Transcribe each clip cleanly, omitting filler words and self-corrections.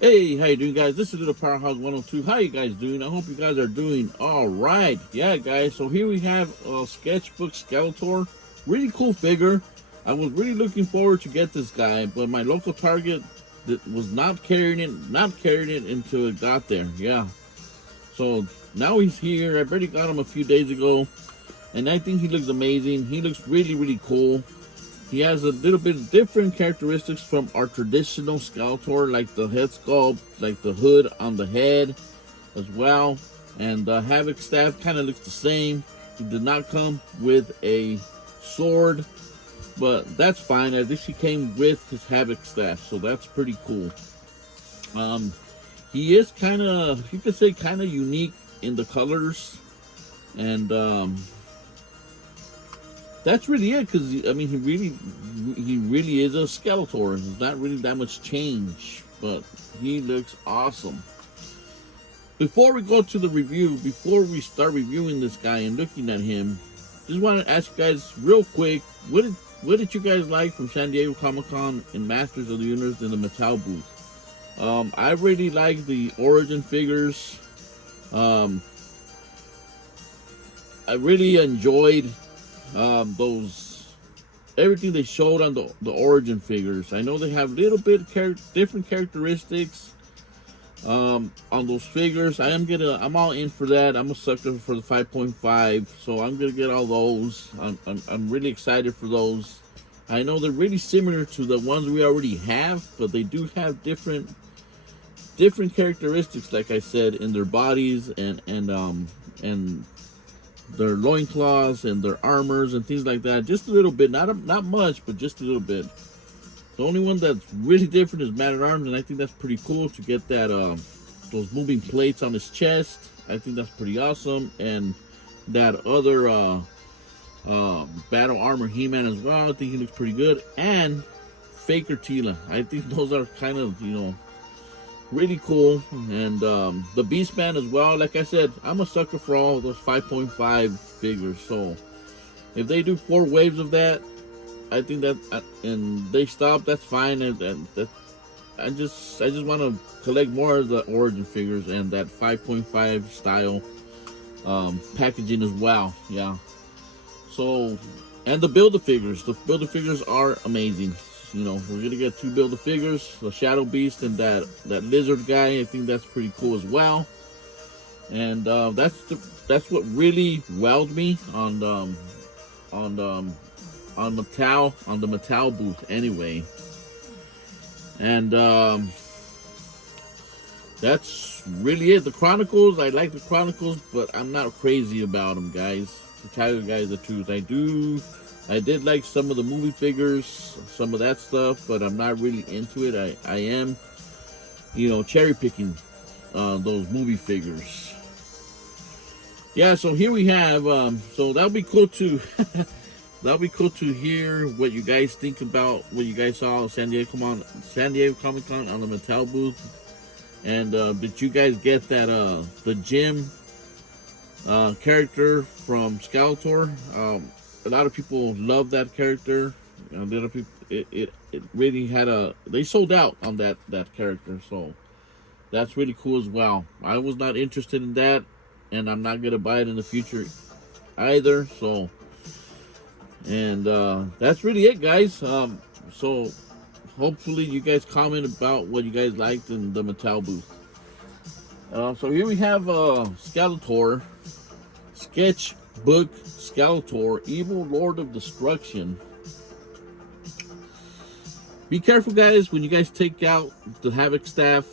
Hey, how you doing, guys? This is Little Powerhouse 102. How you guys doing? I hope you guys are doing all right. Yeah, guys. So here we have a sketchbook skeletor. Really cool figure. I was really looking forward to get this guy, but my local Target was not carrying it until it got there. Yeah. So now he's here. I already got him a few days ago, and I think he looks amazing. He looks really, really cool. He has a little bit different characteristics from our traditional Skeletor, like the head sculpt, like the hood on the head as well. And the Havoc staff kind of looks the same. He did not come with a sword, but that's fine. At least he came with his Havoc staff, so that's pretty cool. He is kind of, you could say, kind of unique in the colors, and that's really it. Because I mean, he really is a Skeletor. There's not really that much change, but he looks awesome. Before we go to the review, before we start reviewing this guy and looking at him, just want to ask you guys real quick, what did you guys like from San Diego Comic-Con and Masters of the Universe in the Mattel booth? I really like the origin figures. I really enjoyed those, everything they showed on the origin figures. I know they have little bit different characteristics on those figures. I'm all in for that. I'm a sucker for the 5.5, so I'm gonna get all those. I'm really excited for those. I know they're really similar to the ones we already have, but they do have different characteristics, like I said, in their bodies and their loincloths and their armors and things like that. Just a little bit, not much, but just a little bit. The only one that's really different is Man at Arms, and I think that's pretty cool to get that those moving plates on his chest. I think that's pretty awesome. And that other battle armor He-Man as well. I think he looks pretty good. And Faker Tila. I think those are kind of, really cool. And the Beastman as well. Like I said, I'm a sucker for all those 5.5 figures. So if they do 4 waves of that, I think that, and they stop, that's fine. And that, I just want to collect more of the origin figures and that 5.5 style packaging as well. Yeah. So, and the Build-A-Figures. The Build-A-Figures are amazing. We're gonna get 2 Build-A-Figures, the Shadow Beast and that lizard guy. I think that's pretty cool as well. And that's what really wowed me on the Mattel booth anyway. And that's really it. The Chronicles, I like the Chronicles, but I'm not crazy about them, guys. To tell you guys the truth, I did like some of the movie figures, some of that stuff, but I'm not really into it. I am, cherry picking those movie figures. Yeah, so here we have, so that'll be cool to, hear what you guys think about what you guys saw at San Diego Comic-Con on the Mattel booth. And did you guys get that, the Jim character from Skeletor? A lot of people love that character. A lot of people, it really had they sold out on that character, so that's really cool as well. I was not interested in that, and I'm not gonna buy it in the future either. So, and that's really it, guys. So hopefully you guys comment about what you guys liked in the Mattel booth. So here we have Skeletor, sketchbook Skeletor, Evil Lord of Destruction. Be careful, guys, when you guys take out the Havoc staff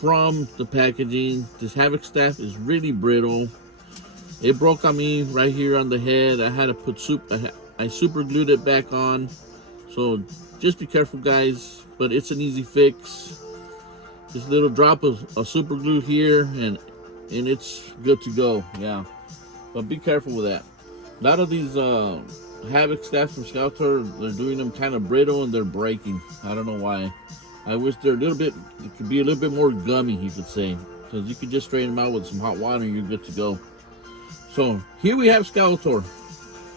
from the packaging. This Havoc staff is really brittle. It broke on me right here on the head. I had to put I super glued it back on. So just be careful, guys. But it's an easy fix. Just a little drop of super glue here, and it's good to go. Yeah. But be careful with that. A lot of these Havoc staffs from Skeletor, they're doing them kind of brittle and they're breaking. I don't know why. I wish they're it could be a little bit more gummy, you could say. Because you could just straighten them out with some hot water and you're good to go. So here we have Skeletor.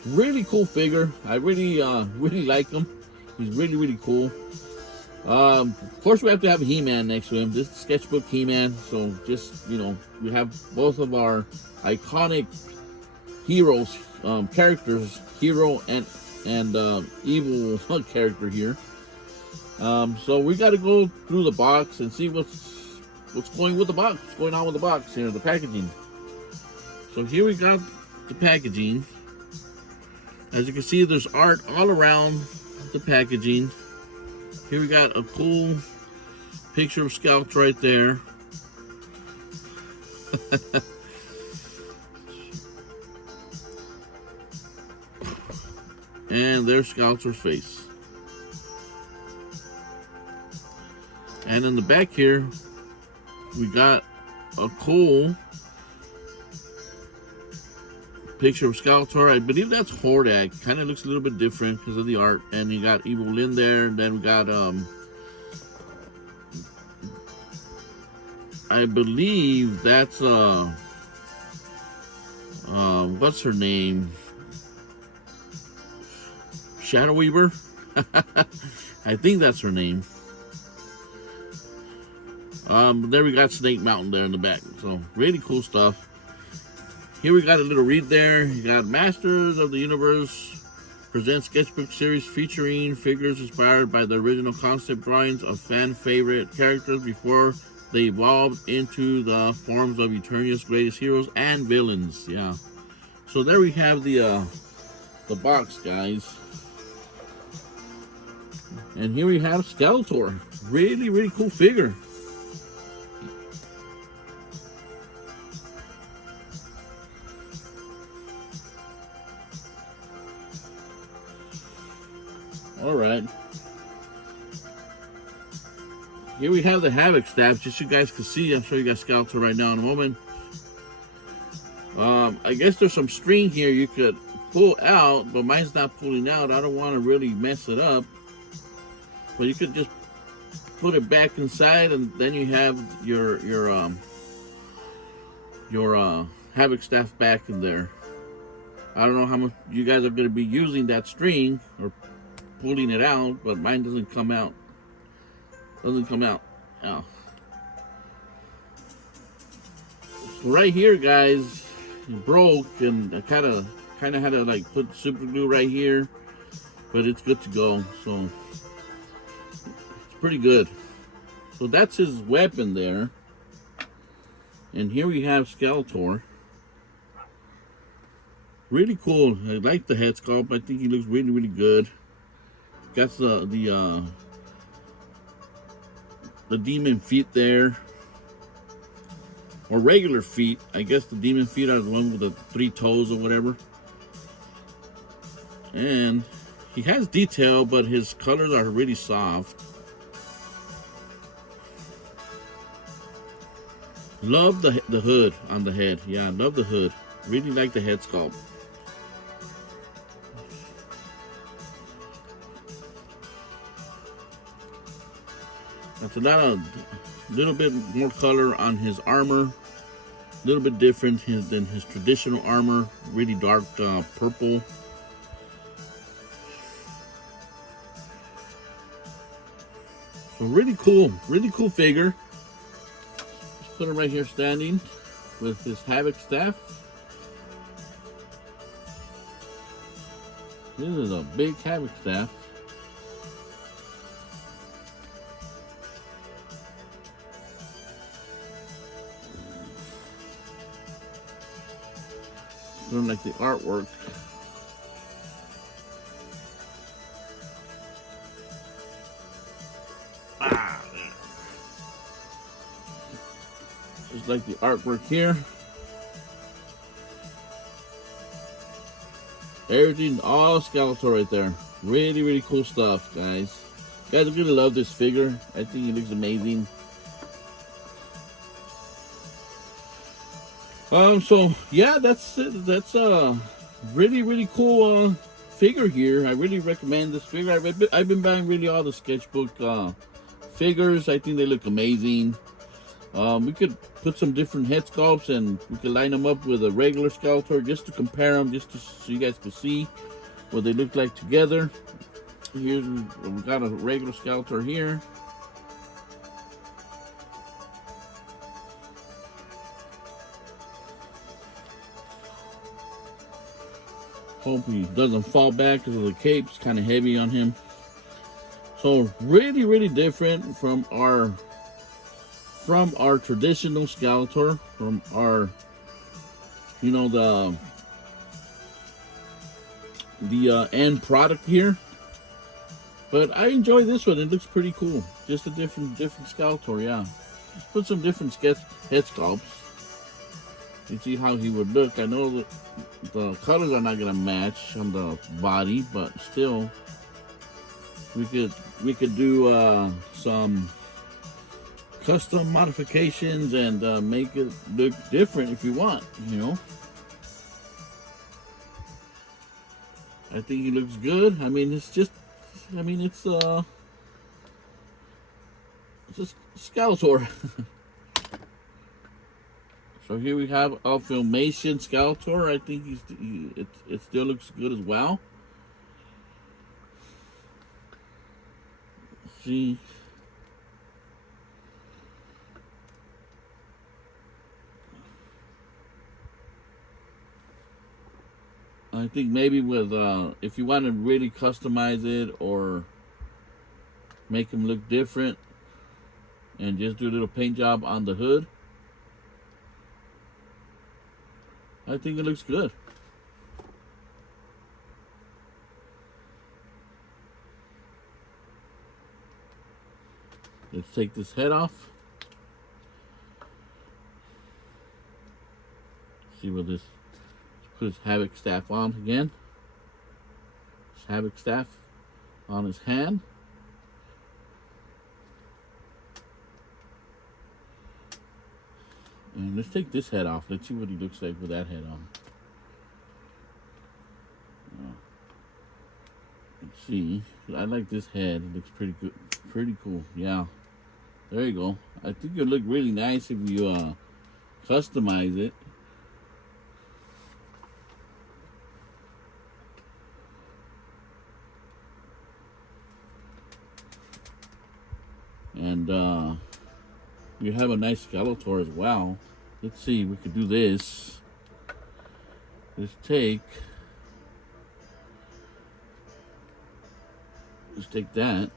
Really cool figure. I really like him. He's really, really cool. Of course, we have to have He-Man next to him. This is sketchbook He-Man. So just, you know, we have both of our iconic heroes, characters, hero and evil character here. So we got to go through the box and see what's going with the box. What's going on with the box here, the packaging. So here we got the packaging. As you can see, there's art all around the packaging. Here we got a cool picture of Skeletor right there. And there's Skeletor's face. And in the back here, we got a cool picture of Skeletor. I believe that's Hordak. Kind of looks a little bit different because of the art. And you got Evil Lynn there. And then we got I believe that's what's her name? Shadow Weaver. I think that's her name. There we got Snake Mountain there in the back. So really cool stuff. Here we got a little read there. You got Masters of the Universe presents sketchbook series featuring figures inspired by the original concept drawings of fan favorite characters before they evolved into the forms of Eternia's greatest heroes and villains. Yeah. So there we have the box, guys. And here we have Skeletor. Really, really cool figure. All right. Here we have the Havoc staff, just so you guys can see. I'm sure you got Skeletor right now in a moment. I guess there's some string here you could pull out, but mine's not pulling out. I don't want to really mess it up. But you could just put it back inside, and then you have your Havoc staff back in there. I don't know how much you guys are going to be using that string or pulling it out, but mine doesn't come out. Doesn't come out. Oh. So right here, guys, it broke, and I kind of had to like put super glue right here, but it's good to go. So it's pretty good. So that's his weapon there. And here we have Skeletor. Really cool. I like the head sculpt. I think he looks really, really good. Got the demon feet there, or regular feet. I guess the demon feet are the one with the 3 toes or whatever. And he has detail, but his colors are really soft. Love the hood on the head. Yeah, I love the hood. Really like the head sculpt. That's a little bit more color on his armor. A little bit different than his traditional armor. Really dark purple. So really cool figure. Let's put him right here standing with his Havoc staff. This is a big Havoc staff. Don't like the artwork. There. Just like the artwork here. Everything, all Skeletor right there. Really, really cool stuff, guys. You guys are gonna love this figure. I think he looks amazing. So yeah, that's it. That's a really, really cool figure here. I really recommend this figure. I've been buying really all the sketchbook figures. I think they look amazing. We could put some different head sculpts and we could line them up with a regular Skeletor just to compare them, just so you guys can see what they look like together. Here's, we got a regular skeletor here. Hope he doesn't fall back because the cape's kind of heavy on him. So really different from our traditional skeletor, from our, you know, the end product here. But I enjoy this one. It looks pretty cool. Just a different skeletor, yeah. Just put some different head sculpts. You see how he would look. I know that the colors are not gonna match on the body, but still, we could do some custom modifications and make it look different if you want. You know, I think he looks good. I mean, it's just Skeletor. So here we have a Filmation Skeletor. I think it still looks good as well. Let's see. I think maybe with if you want to really customize it or make them look different and just do a little paint job on the hood, I think it looks good. Let's take this head off. See what this. Put his Havoc staff on again. His Havoc staff on his hand. And let's take this head off. Let's see what he looks like with that head on. Let's see. I like this head. It looks pretty good. Pretty cool. Yeah. There you go. I think it'll look really nice if you customize it. And you have a nice Skeletor as well. Let's see, we could do this. Let's take that.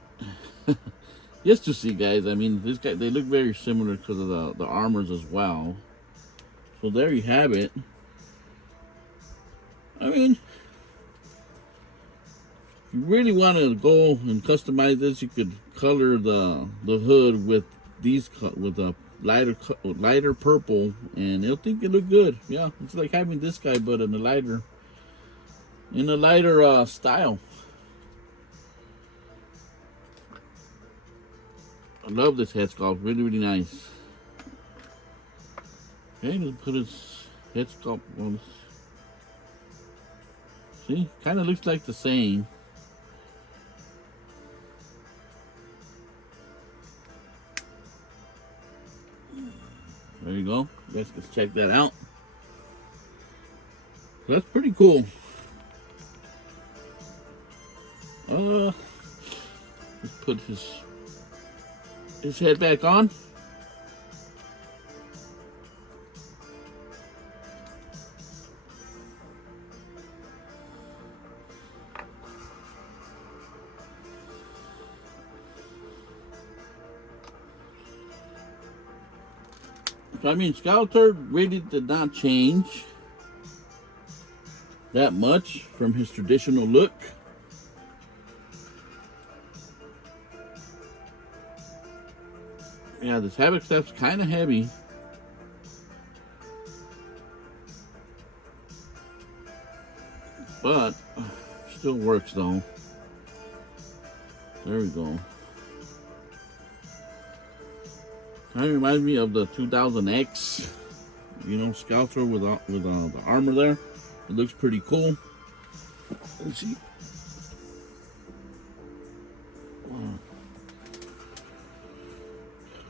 Just to see, guys. I mean, this guy, they look very similar because of the armors as well. So there you have it. I mean, if you really want to go and customize this, you could color the hood with a lighter purple, and it'll think it look good. Yeah, it's like having this guy, but in a lighter style. I love this head sculpt. Really nice. Okay, let's put his head sculpt on. See, kind of looks like the same. There you go. You guys can check that out. So that's pretty cool. Let's put his head back on. So, I mean, Skeletor really did not change that much from his traditional look. Yeah, this Havoc stuff's kind of heavy. But still works though. There we go. Kind of reminds me of the 2000X, you know, Skeletor with the armor there. It looks pretty cool. Let's see.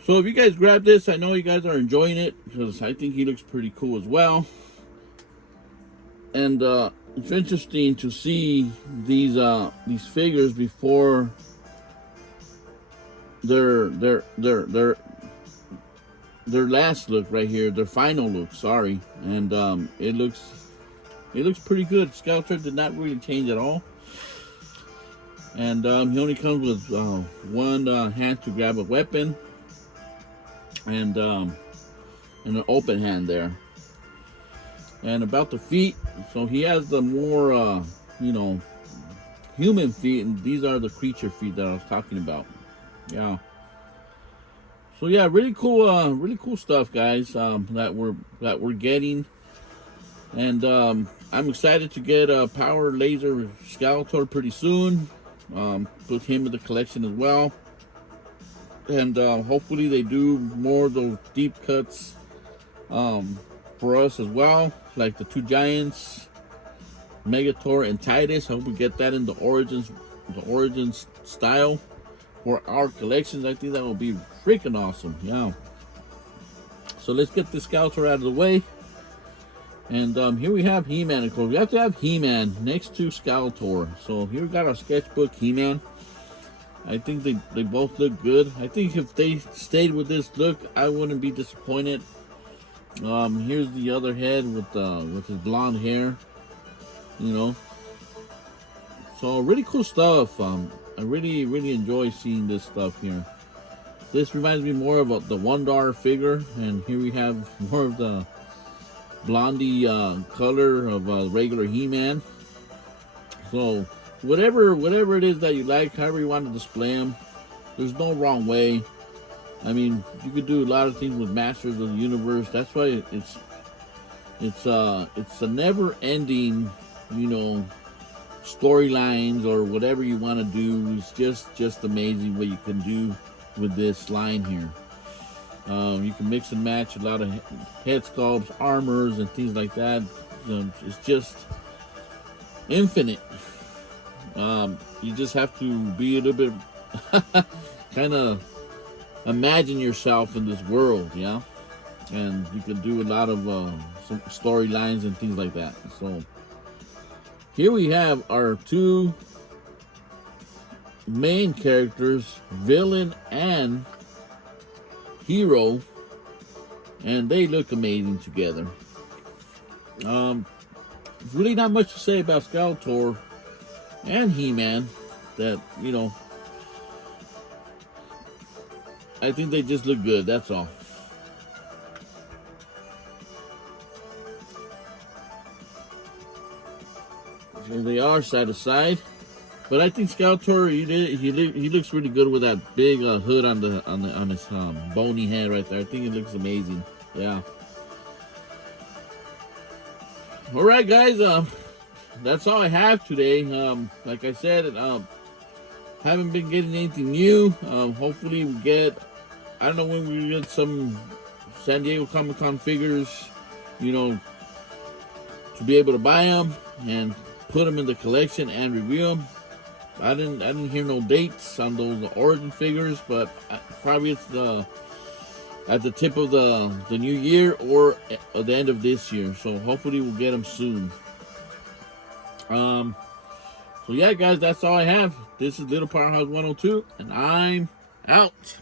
So if you guys grab this, I know you guys are enjoying it because I think he looks pretty cool as well. And it's interesting to see these figures before their last look right here, their final look. Sorry, and it looks pretty good. Skeletor did not really change at all, and he only comes with one hand to grab a weapon, and an open hand there. And about the feet, so he has the more human feet, and these are the creature feet that I was talking about. Yeah. So yeah, really cool stuff, guys. That we're getting, and I'm excited to get a Power Laser Skeletor pretty soon. Put him in the collection as well, and hopefully they do more of those deep cuts for us as well, like the two giants, Megator and Titus. I hope we get that in the origins style for our collections. I think that will be freaking awesome. Yeah. So let's get this Skeletor out of the way. And here we have He-Man. Of course, we have to have He-Man next to Skeletor. So here we got our sketchbook He-Man. I think they both look good. I think if they stayed with this look, I wouldn't be disappointed. Here's the other head with his blonde hair. So really cool stuff. I really enjoy seeing this stuff here. This reminds me more of the $1 figure, and here we have more of the blondie color of regular He-Man. So whatever it is that you like, however you want to display them, there's no wrong way. I mean, you could do a lot of things with Masters of the Universe. That's why it's a never-ending, storylines or whatever you want to do. It's just amazing what you can do with this line here. You can mix and match a lot of head sculpts, armors, and things like that. It's just infinite. You just have to be a little bit kind of imagine yourself in this world, yeah, and you can do a lot of some storylines and things like that. So here we have our two main characters, villain and hero, and they look amazing together. Really not much to say about Skeletor and He-Man. That I think they just look good, that's all. Here they are, side to side. But I think Skeletor, he looks really good with that big hood on his bony head right there. I think it looks amazing. Yeah. All right, guys. That's all I have today. Like I said, haven't been getting anything new. Hopefully we get, I don't know when we get some San Diego Comic-Con figures, to be able to buy them and put them in the collection and review them. I didn't hear no dates on those origin figures, but probably it's at the tip of the new year or at the end of this year. So hopefully we'll get them soon. So yeah, guys, that's all I have. This is Little Powerhouse 102, and I'm out.